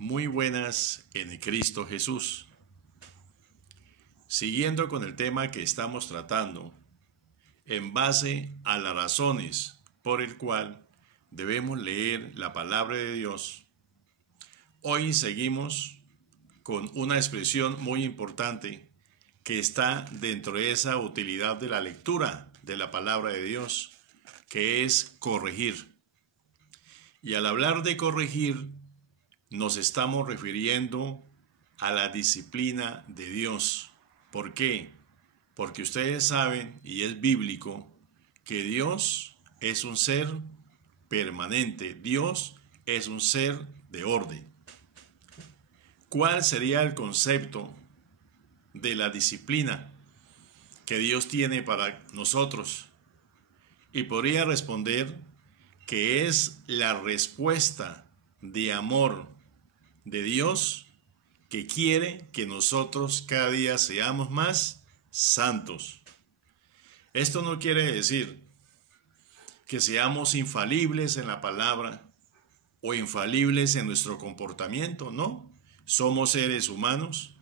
Muy buenas en Cristo Jesús. Siguiendo con el tema que estamos tratando, en base a las razones por el cual debemos leer la palabra de Dios, hoy seguimos con una expresión muy importante que está dentro de esa utilidad de la lectura de la palabra de Dios, que es corregir. Y al hablar de corregir, nos estamos refiriendo a la disciplina de Dios. ¿Por qué? Porque ustedes saben, y es bíblico, que Dios es un ser permanente. Dios es un ser de orden. ¿Cuál sería el concepto de la disciplina que Dios tiene para nosotros? Y podría responder que es la respuesta de amor de Dios, que quiere que nosotros cada día seamos más santos. Esto no quiere decir que seamos infalibles en la palabra o infalibles en nuestro comportamiento, no. Somos seres humanos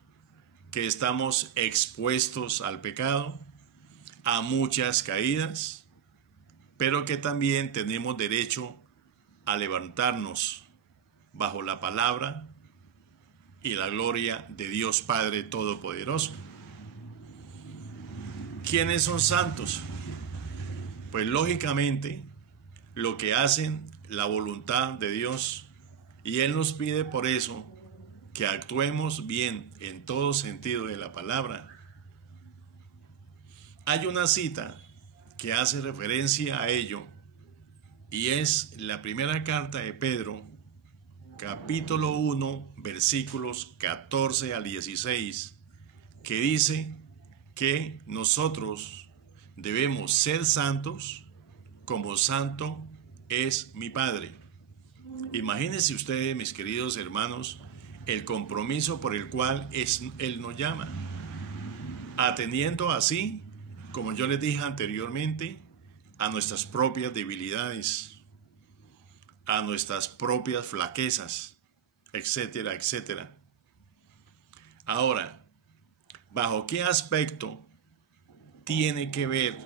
que estamos expuestos al pecado, a muchas caídas, pero que también tenemos derecho a levantarnos bajo la palabra y la gloria de Dios Padre Todopoderoso. ¿Quiénes son santos? Pues lógicamente lo que hacen la voluntad de Dios, y Él nos pide por eso que actuemos bien en todo sentido de la palabra. Hay una cita que hace referencia a ello, y es la primera carta de Pedro, capítulo 1, versículos 14 al 16, que dice que nosotros debemos ser santos como santo es mi Padre. Imagínense ustedes, mis queridos hermanos, el compromiso por el cual Él nos llama, atendiendo así, como yo les dije anteriormente, a nuestras propias debilidades, a nuestras propias flaquezas, etcétera, etcétera. Ahora, ¿bajo qué aspecto tiene que ver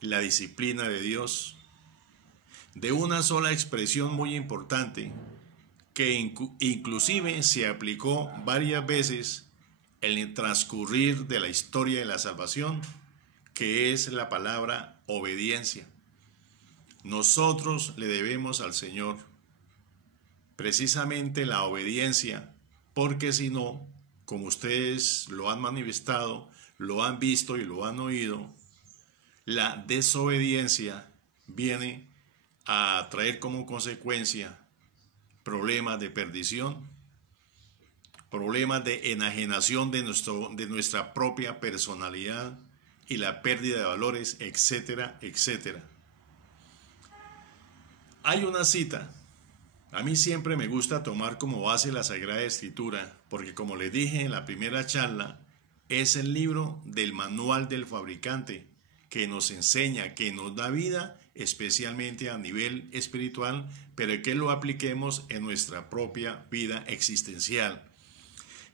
la disciplina de Dios? De una sola expresión muy importante, que inclusive se aplicó varias veces en el transcurrir de la historia de la salvación, que es la palabra obediencia. Nosotros le debemos al Señor precisamente la obediencia, porque si no, como ustedes lo han manifestado, lo han visto y lo han oído, la desobediencia viene a traer como consecuencia problemas de perdición, problemas de enajenación de nuestra propia personalidad y la pérdida de valores, etcétera, etcétera. Hay una cita, a mí siempre me gusta tomar como base la Sagrada Escritura, porque como les dije en la primera charla, es el libro del manual del fabricante que nos enseña, que nos da vida, especialmente a nivel espiritual, pero que lo apliquemos en nuestra propia vida existencial.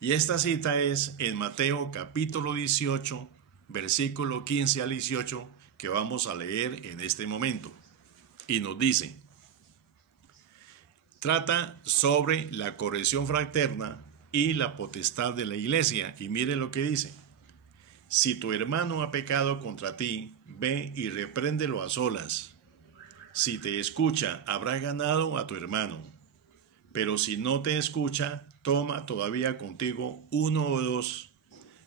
Y esta cita es en Mateo capítulo 18, versículo 15 al 18, que vamos a leer en este momento. Y nos dice, trata sobre la corrección fraterna y la potestad de la iglesia. Y mire lo que dice. Si tu hermano ha pecado contra ti, ve y repréndelo a solas. Si te escucha, habrá ganado a tu hermano. Pero si no te escucha, toma todavía contigo uno o dos,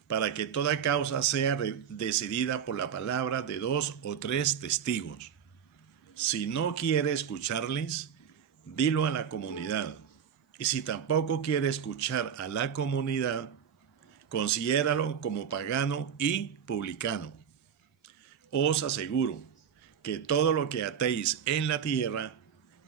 para que toda causa sea decidida por la palabra de 2 o 3 testigos. Si no quiere escucharles, dilo a la comunidad. Y si tampoco quiere escuchar a la comunidad, considéralo como pagano y publicano. Os aseguro que todo lo que atéis en la tierra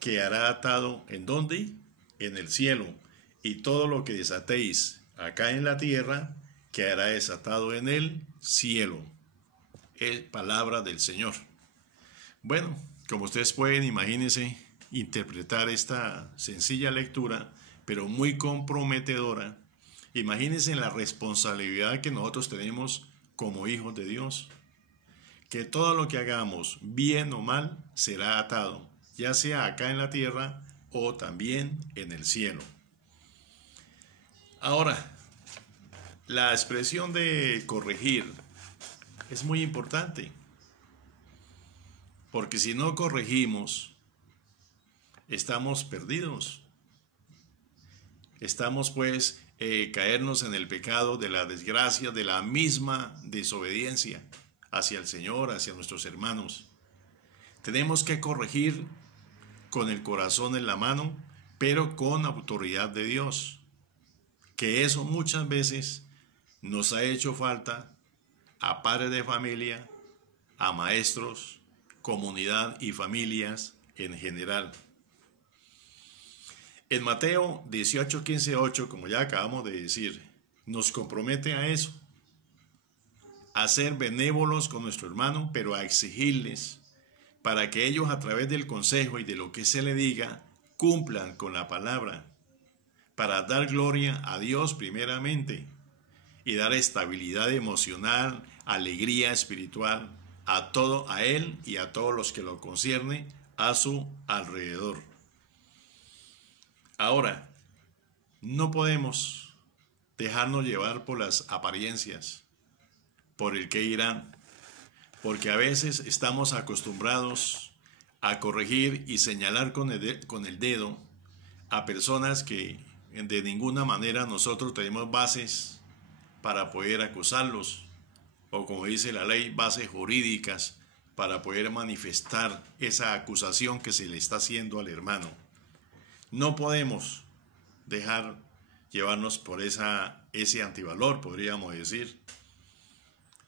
quedará atado ¿en dónde? En el cielo, y todo lo que desatéis acá en la tierra quedará desatado en el cielo. Es palabra del Señor. Bueno, como ustedes pueden, imagínense interpretar esta sencilla lectura, pero muy comprometedora. Imagínense la responsabilidad que nosotros tenemos como hijos de Dios, que todo lo que hagamos, bien o mal, será atado, ya sea acá en la tierra o también en el cielo. Ahora, la expresión de corregir es muy importante, porque si no corregimos, estamos perdidos. Estamos pues caernos en el pecado de la desgracia, de la misma desobediencia hacia el Señor, hacia nuestros hermanos. Tenemos que corregir con el corazón en la mano, pero con autoridad de Dios, que eso muchas veces nos ha hecho falta a padres de familia, a maestros, comunidad y familias en general. En Mateo 18, 15, 8, como ya acabamos de decir, nos compromete a eso, a ser benévolos con nuestro hermano, pero a exigirles para que ellos a través del consejo y de lo que se le diga, cumplan con la palabra, para dar gloria a Dios primeramente y dar estabilidad emocional, alegría espiritual a Él y a todos los que lo concierne a su alrededor. Ahora, no podemos dejarnos llevar por las apariencias, por el qué dirán, porque a veces estamos acostumbrados a corregir y señalar con el dedo a personas que de ninguna manera nosotros tenemos bases para poder acusarlos, o como dice la ley, bases jurídicas para poder manifestar esa acusación que se le está haciendo al hermano. No podemos dejar llevarnos por ese antivalor, podríamos decir.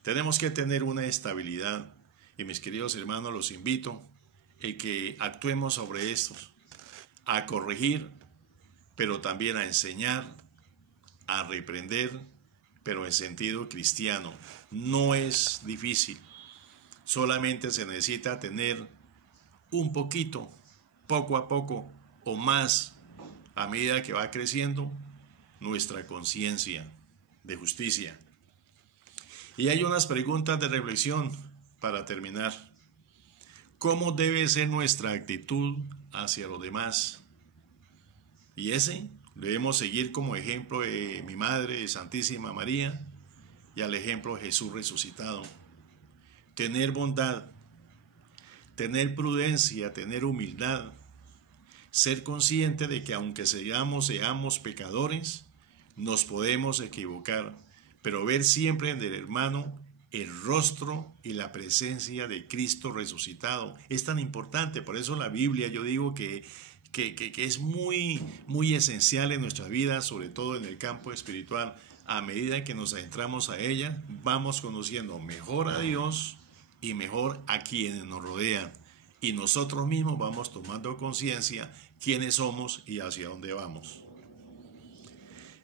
Tenemos que tener una estabilidad, y mis queridos hermanos, los invito a que actuemos sobre esto, a corregir, pero también a enseñar, a reprender, pero en sentido cristiano. No es difícil, solamente se necesita tener un poquito, poco a poco, o más, a medida que va creciendo nuestra conciencia de justicia. Y hay unas preguntas de reflexión para terminar. ¿Cómo debe ser nuestra actitud hacia los demás? Y ese debemos seguir como ejemplo de mi Madre, Santísima María, y al ejemplo de Jesús resucitado. Tener bondad, tener prudencia, tener humildad, ser consciente de que aunque seamos pecadores, nos podemos equivocar, pero ver siempre en el hermano el rostro y la presencia de Cristo resucitado. Es tan importante, por eso la Biblia yo digo que es muy, muy esencial en nuestra vida, sobre todo en el campo espiritual. A medida que nos adentramos a ella, vamos conociendo mejor a Dios y mejor a quienes nos rodean. Y nosotros mismos vamos tomando conciencia quiénes somos y hacia dónde vamos.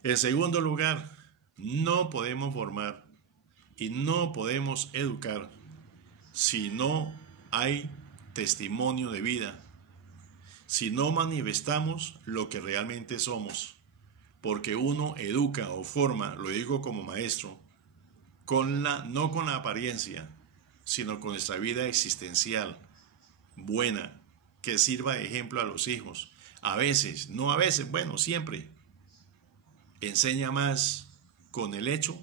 En segundo lugar, no podemos formar y no podemos educar si no hay testimonio de vida, si no manifestamos lo que realmente somos, porque uno educa o forma, lo digo como maestro, no con la apariencia, sino con nuestra vida existencial, buena, que sirva de ejemplo a los hijos. A veces, no a veces, bueno, siempre. Enseña más con el hecho,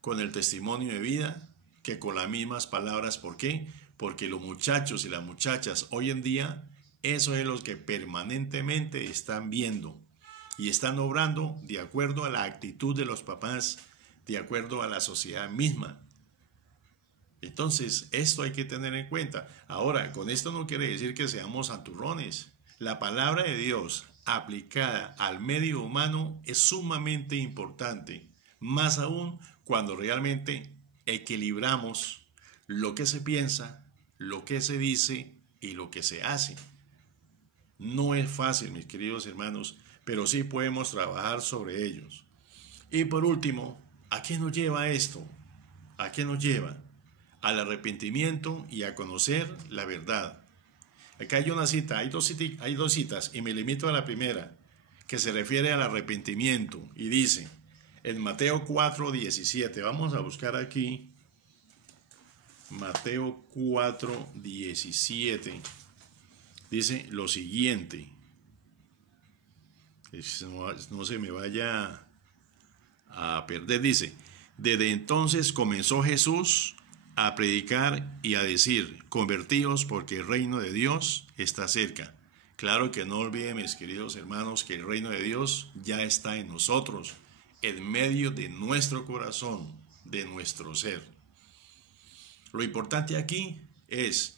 con el testimonio de vida, que con las mismas palabras. ¿Por qué? Porque los muchachos y las muchachas hoy en día, eso es lo que permanentemente están viendo y están obrando de acuerdo a la actitud de los papás, de acuerdo a la sociedad misma. Entonces, esto hay que tener en cuenta. Ahora, con esto no quiere decir que seamos santurrones. La palabra de Dios aplicada al medio humano es sumamente importante, más aún cuando realmente equilibramos lo que se piensa, lo que se dice y lo que se hace. No es fácil, mis queridos hermanos, pero sí podemos trabajar sobre ellos. Y por último, ¿a qué nos lleva esto? ¿A qué nos lleva? Al arrepentimiento y a conocer la verdad. Acá hay una cita, hay dos citas y me limito a la primera, que se refiere al arrepentimiento y dice en Mateo 4:17, vamos a buscar aquí Mateo 4:17, dice lo siguiente, no se me vaya a perder, dice, desde entonces comenzó Jesús a predicar y a decir, convertíos porque el reino de Dios está cerca. Claro que no olviden, mis queridos hermanos, que el reino de Dios ya está en nosotros, en medio de nuestro corazón, de nuestro ser. Lo importante aquí es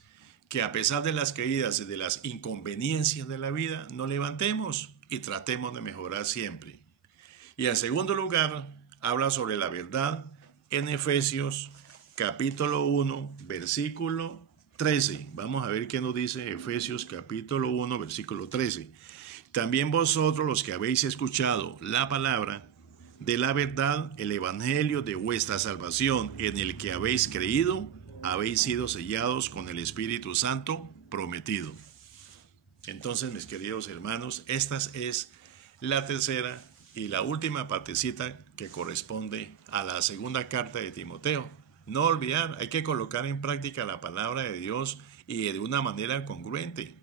que a pesar de las caídas y de las inconveniencias de la vida, nos levantemos y tratemos de mejorar siempre. Y en segundo lugar, habla sobre la verdad en Efesios capítulo 1, versículo 13. Vamos a ver qué nos dice Efesios capítulo 1, versículo 13. También vosotros los que habéis escuchado la palabra de la verdad, el evangelio de vuestra salvación, en el que habéis creído, habéis sido sellados con el Espíritu Santo prometido. Entonces, mis queridos hermanos, esta es la tercera y la última partecita que corresponde a la segunda carta de Timoteo. No olvidar, hay que colocar en práctica la palabra de Dios y de una manera congruente,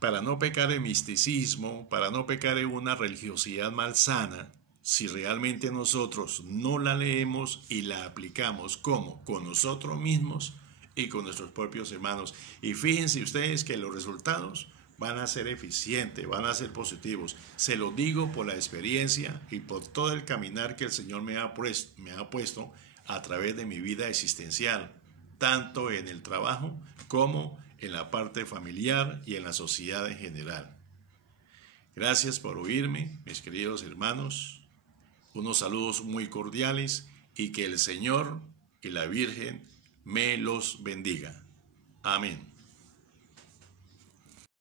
para no pecar en misticismo, para no pecar en una religiosidad malsana. Si realmente nosotros no la leemos y la aplicamos, ¿cómo? Con nosotros mismos y con nuestros propios hermanos. Y fíjense ustedes que los resultados van a ser eficientes, van a ser positivos. Se lo digo por la experiencia y por todo el caminar que el Señor me ha puesto a través de mi vida existencial, tanto en el trabajo como en la parte familiar y en la sociedad en general. Gracias por oírme, mis queridos hermanos. Unos saludos muy cordiales y que el Señor y la Virgen me los bendiga. Amén.